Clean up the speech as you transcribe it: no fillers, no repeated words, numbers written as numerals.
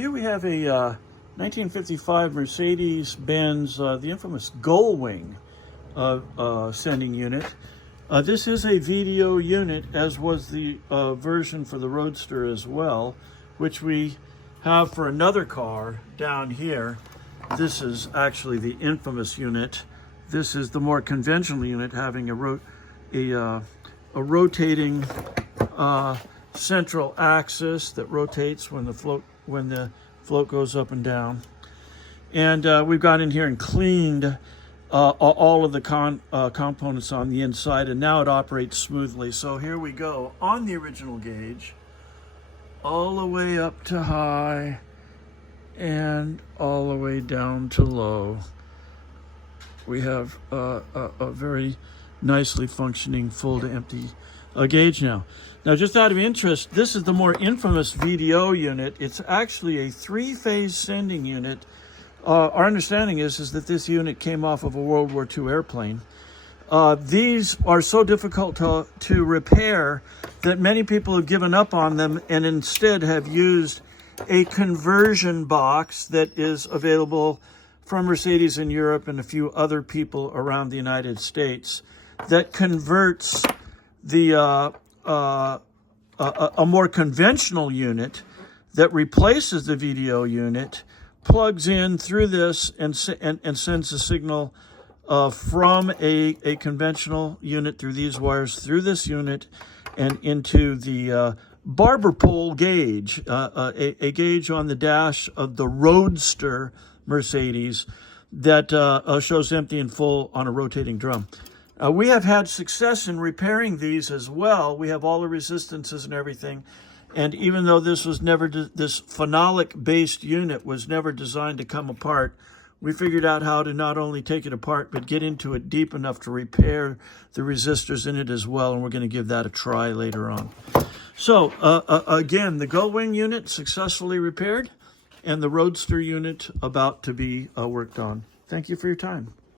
Here we have a 1955 Mercedes-Benz, the infamous Gull Wing sending unit. This is a VDO unit, as was the version for the Roadster as well, which we have for another car down here. This is actually the infamous unit. This is the more conventional unit, having a rotating central axis that rotates when the float goes up and down. And we've gone in here and cleaned all of the components on the inside, and now it operates smoothly. So here we go on the original gauge, all the way up to high and all the way down to low. We have a very nicely functioning full to empty gauge now. Now, just out of interest, this is the more infamous VDO unit. It's actually a three-phase sending unit. Our understanding is that this unit came off of a World War II airplane. These are so difficult to repair that many people have given up on them and instead have used a conversion box that is available from Mercedes in Europe and a few other people around the United States that converts the a more conventional unit that replaces the VDO unit, plugs in through this and sends a signal from a conventional unit through these wires, through this unit, and into the Barber pole gauge, a gauge on the dash of the Roadster Mercedes that shows empty and full on a rotating drum. We have had success in repairing these as well. We have all the resistances and everything. And even though this was never, this phenolic-based unit was never designed to come apart, we figured out how to not only take it apart, but get into it deep enough to repair the resistors in it as well. And we're going to give that a try later on. So again, the Gull Wing unit successfully repaired, and the Roadster unit about to be worked on. Thank you for your time.